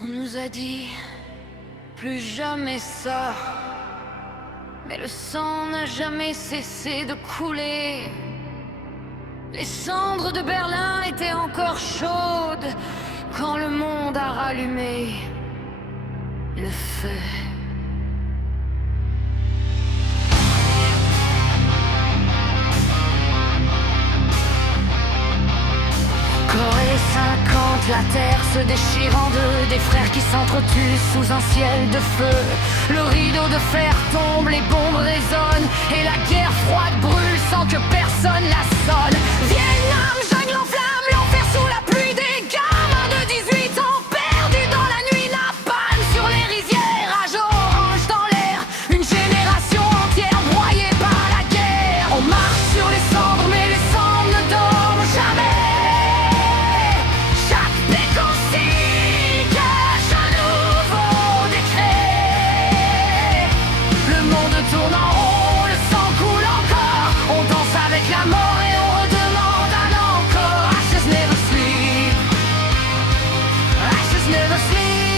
On nous a dit plus jamais ça, mais le sang n'a jamais cessé de couler. Les cendres de Berlin étaient encore chaudes quand le monde a rallumé le feu. Corée 50, la terre se déchire en deux, des frères qui s'entretuent sous un ciel de feu. Le rideau de fer tombe, les bombes résonnent et la guerre froide brûle sans que personne la sonne. Vietnam, jungle en flammes, l'enfer sous la pluie, des gamins de 18 ans perdus dans la nuit, napalm sur les rizières, rage orange dans l'air, une génération entière broyée par la guerre. On marche sur les cendres mais les cendres ne dorment jamais. Tourne en rond, le sang coule encore. On danse avec la mort et on redemande un encore. Ashes never sleep. Ashes never sleep.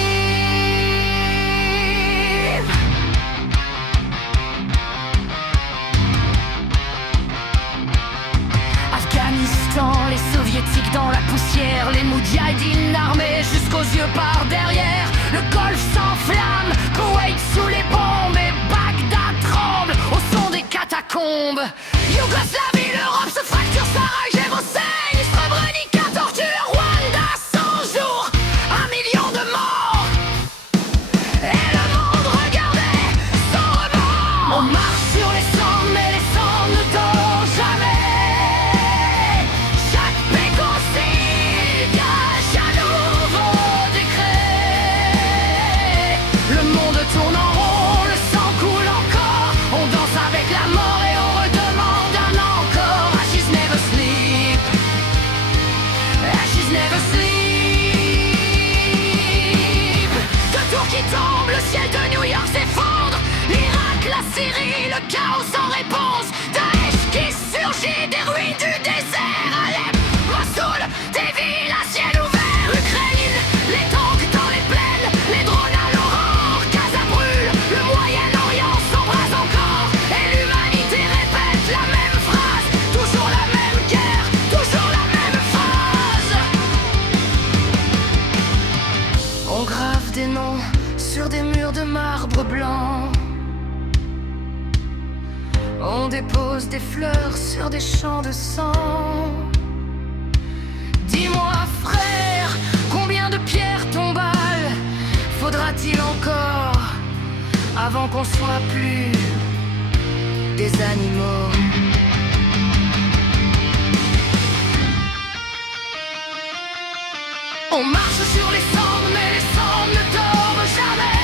Afghanistan, les soviétiques dans la poussière, les moudjahidines armés jusqu'aux yeux par derrière. Le golfe s'enflamme, Koweït sous les bombes et Bagdad tremble au son des catacombes. Yougoslavie, l'Europe se fracture, Sarajevo saigne, Srebrenica torture, Rwanda 100 jours, 1 million de morts. Et le monde regardait sans remords. On marche sur les cendres mais les cendres ne dorment jamais. Chaque pécocide cache un nouveau décret. Le monde tourne en rond, le sang coule encore. On danse avec la mort et on redemande un encore. Ashes never sleep. Ashes never sleep. Deux tours qui tombent, le ciel de New York s'effondre. L'Irak, la Syrie, le chaos sans réponse. Daesh qui surgit des ruines du désert. Alep, Mossoul, des villes à ciel ouvert. Ukraine, les tanks dans les plaines, les drones à l'aurore. Gaza brûle, le Moyen-Orient s'embrase encore. Et l'humanité répète la même phrase. Toujours la même guerre, toujours la même phase. On grave des noms sur des murs de marbre blanc. On dépose des fleurs sur des champs de sang. Dis-moi frère, combien de pierres tombales faudra-t-il encore avant qu'on soit plus des animaux? On marche sur les cendres mais les cendres ne dorment jamais.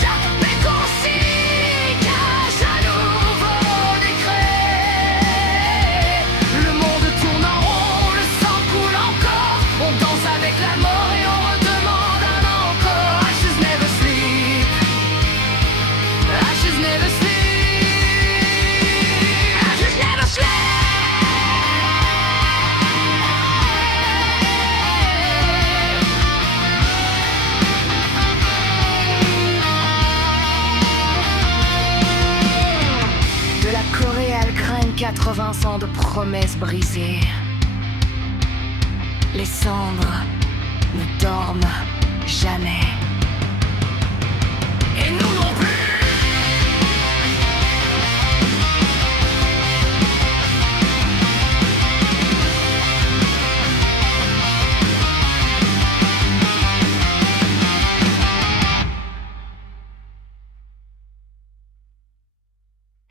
Chaque pécocide cache un nouveau décret. Le monde tourne en rond, le sang coule encore. On danse avec la mort et on redemande un encore. Ashes never sleep. Ashes never sleep. Ashes never sleep. De la Corée à l'Ukraine, 80 ans de promesses brisées. Les cendres ne dorment jamais.